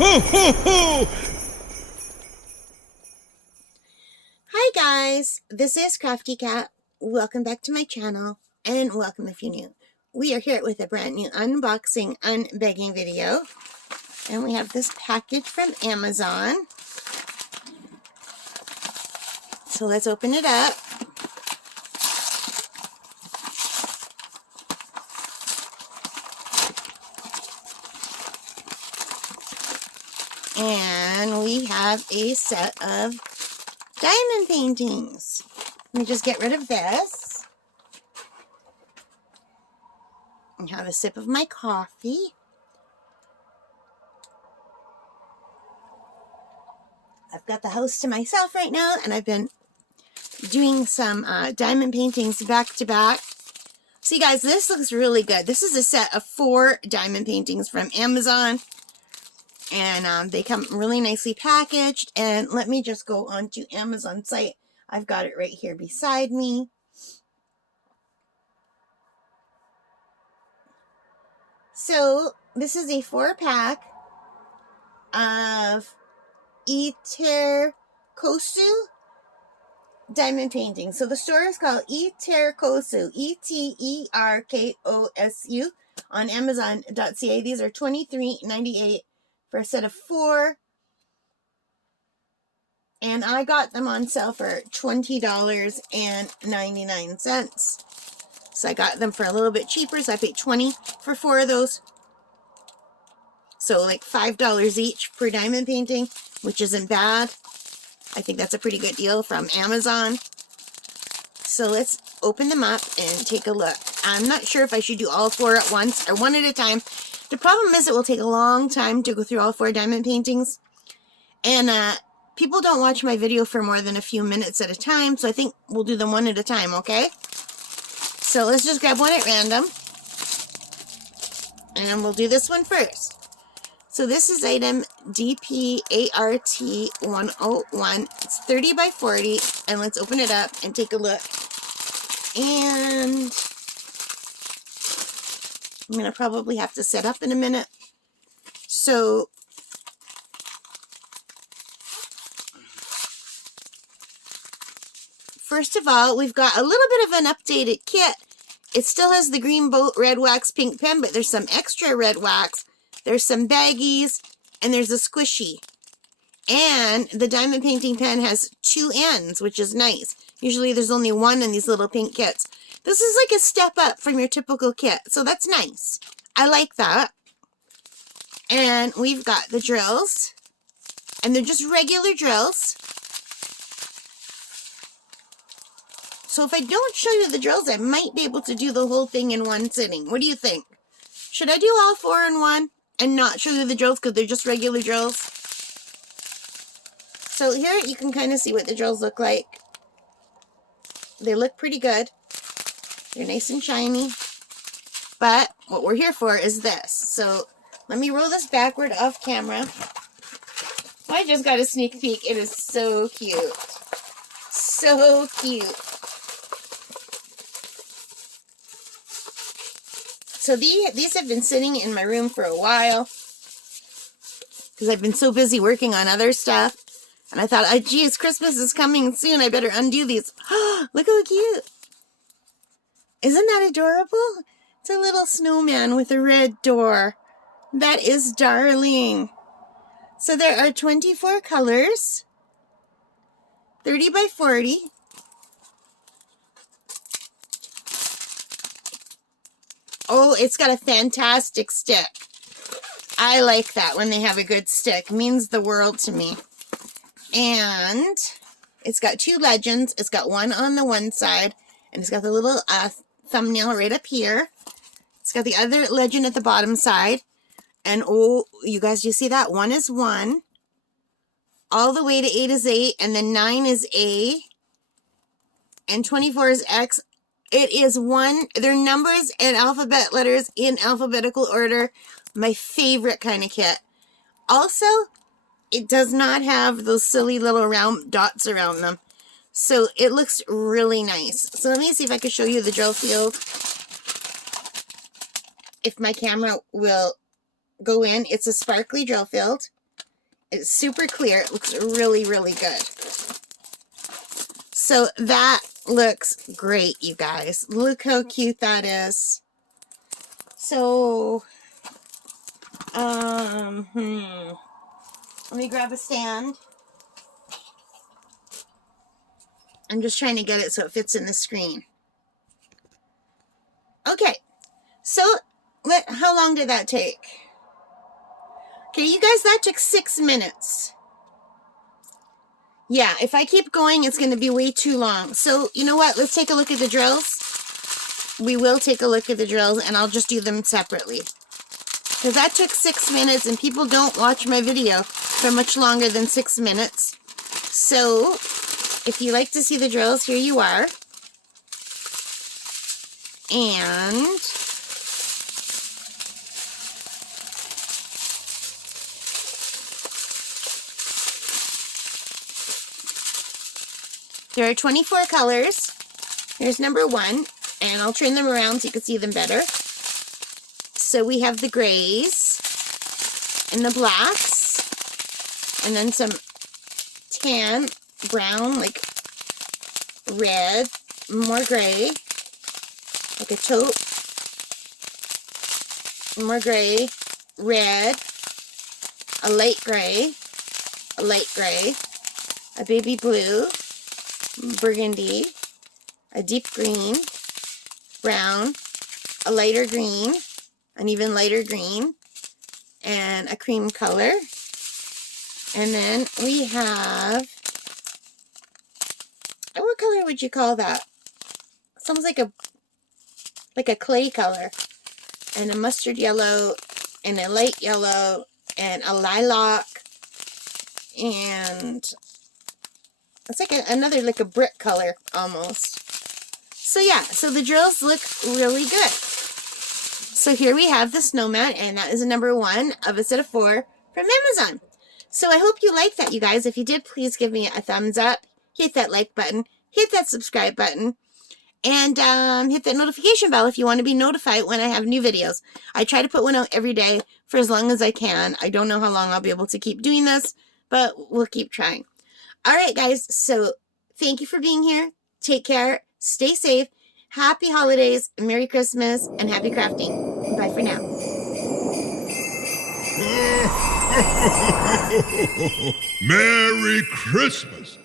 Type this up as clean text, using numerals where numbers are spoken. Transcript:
Ho, ho, ho! Hi guys, this is Crafty Cat. Welcome back to my channel, and welcome if you're new. We are here with a brand new unboxing, unbagging video, and we have this package from Amazon. So let's open it up. And we have a set of diamond paintings. Let me just get rid of this and have a sip of my coffee. I've got the house to myself right now, and I've been doing some diamond paintings back to back. See guys, this looks really good. This is a set of 4 diamond paintings from Amazon, and they come really nicely packaged. And let me just go onto Amazon site. I've got it right here beside me. So this is a 4-pack of Kosu diamond painting. So the store is called Kosu, Eterkosu, on Amazon.ca. These are $23.98 for a set of 4. And I got them on sale for $20.99. So I got them for a little bit cheaper. So I paid $20 for 4 of those. So like $5 each per diamond painting, which isn't bad. I think that's a pretty good deal from Amazon. So let's open them up and take a look. I'm not sure if I should do all 4 at once or one at a time. The problem is it will take a long time to go through all 4 diamond paintings. And people don't watch my video for more than a few minutes at a time, so I think we'll do them one at a time, okay? So let's just grab one at random. And we'll do this one first. So this is item DPART101. It's 30 by 40, and let's open it up and take a look. And I'm going to probably have to set up in a minute. So first of all, we've got a little bit of an updated kit. It still has the green boat, red wax, pink pen, but there's some extra red wax. There's some baggies, and there's a squishy. And the diamond painting pen has 2 ends, which is nice. Usually there's only 1 in these little pink kits. This is like a step up from your typical kit, so that's nice. I like that. And we've got the drills, and they're just regular drills. So if I don't show you the drills, I might be able to do the whole thing in one sitting. What do you think? Should I do all 4 in one and not show you the drills because they're just regular drills? So here you can kind of see what the drills look like. They look pretty good. They're nice and shiny. But what we're here for is this. So let me roll this backward off camera. I just got a sneak peek. It is so cute. So cute. So these have been sitting in my room for a while because I've been so busy working on other stuff. And I thought, oh, geez, Christmas is coming soon. I better undo these. Look how cute. Isn't that adorable? It's a little snowman with a red door. That is darling. So there are 24 colors, 30 by 40. Oh, it's got a fantastic stick. I like that when they have a good stick. It means the world to me. And it's got 2 legends. It's got one on the one side, and it's got the little thumbnail right up here. It's got the other legend at the bottom side. And oh, you guys, do you see that? 1 is 1. All the way to 8 is 8, and then 9 is A, and 24 is X. It is their numbers and alphabet letters in alphabetical order. My favorite kind of kit. Also, it does not have those silly little round dots around them. So it looks really nice. So let me see if I can show you the drill field. If my camera will go in, it's a sparkly drill field. It's super clear. It looks really, really good. So that looks great, you guys. Look how cute that is. So, let me grab a stand. I'm just trying to get it so it fits in the screen. Okay, so how long did that take? Okay, you guys, that took 6 minutes. Yeah, if I keep going, it's going to be way too long. So, you know what? Let's take a look at the drills. We will take a look at the drills, and I'll just do them separately. Because that took 6 minutes, and people don't watch my video for much longer than 6 minutes. So, if you like to see the drills, here you are. And there are 24 colors. Here's number 1, and I'll turn them around so you can see them better. So we have the grays and the blacks, and then some tan, brown, like red, more gray, like a taupe, more gray, red, a light gray, a baby blue, burgundy, a deep green, brown, a lighter green, an even lighter green, and a cream color. And then we have, what color would you call that? Sounds like a clay color. And a mustard yellow, and a light yellow, and a lilac, and it's like another, like a brick color almost. So yeah, so the drills look really good. So here we have the Snowman, and that is a number 1 of a set of 4 from Amazon. So I hope you like that, you guys. If you did, please give me a thumbs up, hit that like button, hit that subscribe button, and hit that notification bell if you want to be notified when I have new videos. I try to put one out every day for as long as I can. I don't know how long I'll be able to keep doing this, but we'll keep trying. All right, guys, so thank you for being here. Take care. Stay safe. Happy holidays, Merry Christmas, and happy crafting. Bye for now. Merry Christmas!